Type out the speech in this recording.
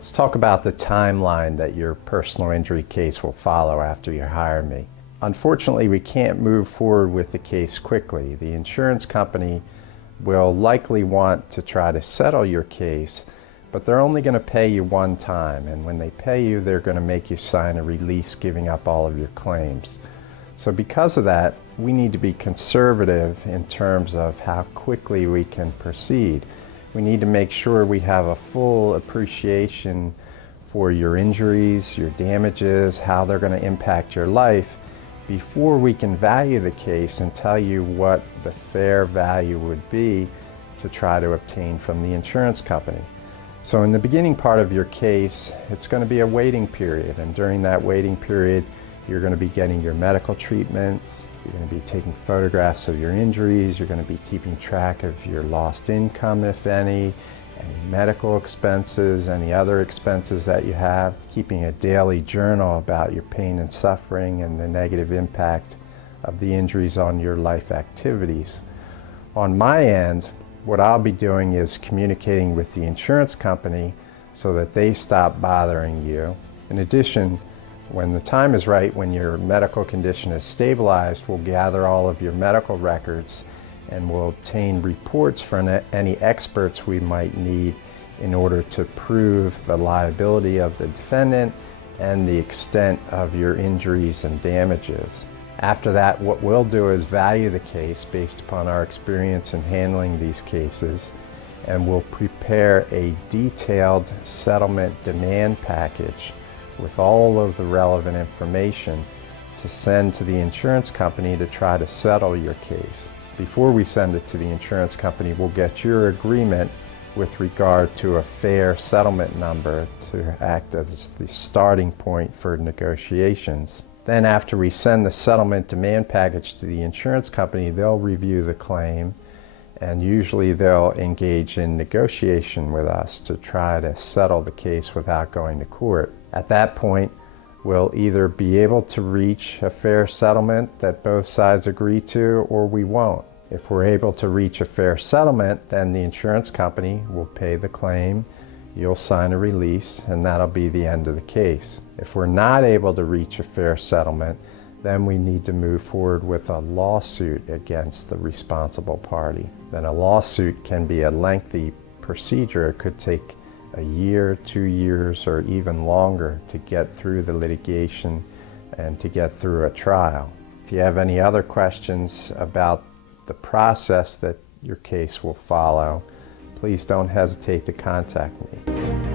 Let's talk about the timeline that your personal injury case will follow after you hire me. Unfortunately, we can't move forward with the case quickly. The insurance company will likely want to try to settle your case, but they're only going to pay you one time, and when they pay you, they're going to make you sign a release giving up all of your claims. So because of that, we need to be conservative in terms of how quickly we can proceed. We need to make sure we have a full appreciation for your injuries, your damages, how they're going to impact your life before we can value the case and tell you what the fair value would be to try to obtain from the insurance company. So in the beginning part of your case, it's going to be a waiting period, and during that waiting period, you're going to be getting your medical treatment, you're going to be taking photographs of your injuries, you're going to be keeping track of your lost income, if any medical expenses, any other expenses that you have, keeping a daily journal about your pain and suffering and the negative impact of the injuries on your life activities. On my end, what I'll be doing is communicating with the insurance company so that they stop bothering you. In addition, when the time is right, when your medical condition is stabilized, we'll gather all of your medical records and we'll obtain reports from any experts we might need in order to prove the liability of the defendant and the extent of your injuries and damages. After that, what we'll do is value the case based upon our experience in handling these cases, and we'll prepare a detailed settlement demand package with all of the relevant information to send to the insurance company to try to settle your case. Before we send it to the insurance company, we'll get your agreement with regard to a fair settlement number to act as the starting point for negotiations. Then after we send the settlement demand package to the insurance company, they'll review the claim, and usually they'll engage in negotiation with us to try to settle the case without going to court. At that point, we'll either be able to reach a fair settlement that both sides agree to, or we won't. If we're able to reach a fair settlement, then the insurance company will pay the claim, you'll sign a release, and that'll be the end of the case. If we're not able to reach a fair settlement, then we need to move forward with a lawsuit against the responsible party. Then a lawsuit can be a lengthy procedure. It could take a year, 2 years, or even longer to get through the litigation and to get through a trial. If you have any other questions about the process that your case will follow, please don't hesitate to contact me.